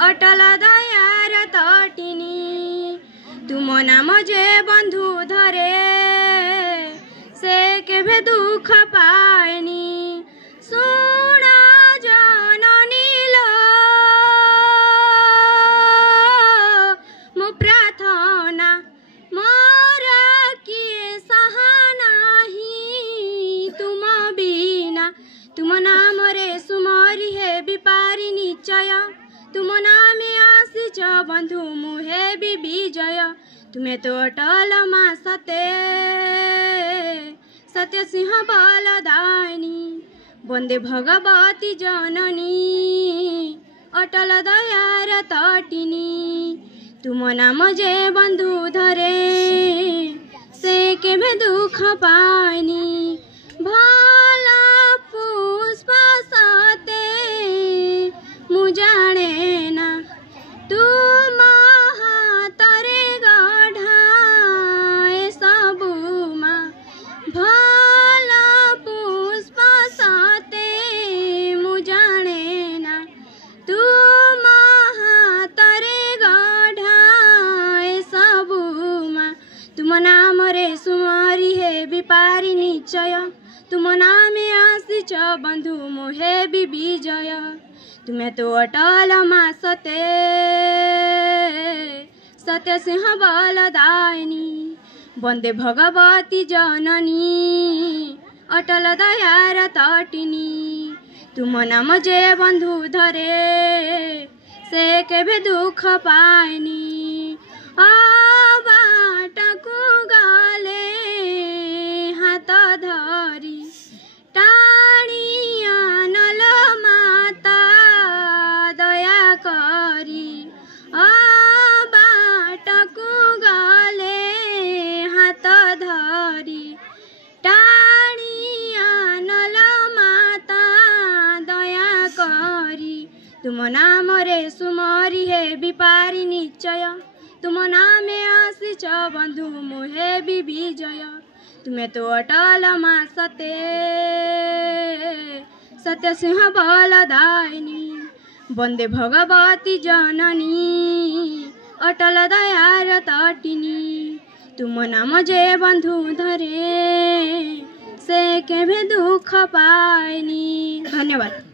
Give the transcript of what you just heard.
अटल दयार तटिनी तुम नाम जे बंधु धरे से केभे दुख पाएनी सुण जननी लो मो प्रार्थना मोर किए सहानाही तुम बिना तुम नाम रे सुमरी हे विपारी निश्चय तुम नामे आसीच बंधु मुहे विजय तुम्हें तो अटल माँ सते सत्य सिंह बलदायिनी वंदे भगवती जननी अटल दयार तटिनी तुम नाम जे बंधु धरे से केभे दुख पाएनी भला पुष्प सते मु जाने ना तुम हातरे गढ़ाए सबु माँ भला पुष्प सते मु जाने ना तुम हातरे गढ़ाए सबु माँ तुम नाम रे सुमरी हे विपारी निश्चय तुम नामे आसीच बंधु मोहे विजय तुम्हें तो अटल माँ सते सत्य सिंह बलदायिनी वंदे भगवती जननी अटल दयार तटिनी तुम नाम जे बंधु धरे से केभे दुख पाएनी बाटकु गले हाथ धरी टाणी आनल माता दया करी बाटकु गले हाथ धरी टाणी आनल माता दया करी तुम नाम रे सुमरी हे विपारी निश्चय तुम नामे आसीच बंधु मोहे विजय तुम्हें तो अटल माँ सते सत्य सिंह बलदायिनी वंदे भगवती जननी अटल दयार तटिनी तुम नाम जे बंधु धरे से केभे दुख पाएनी। धन्यवाद।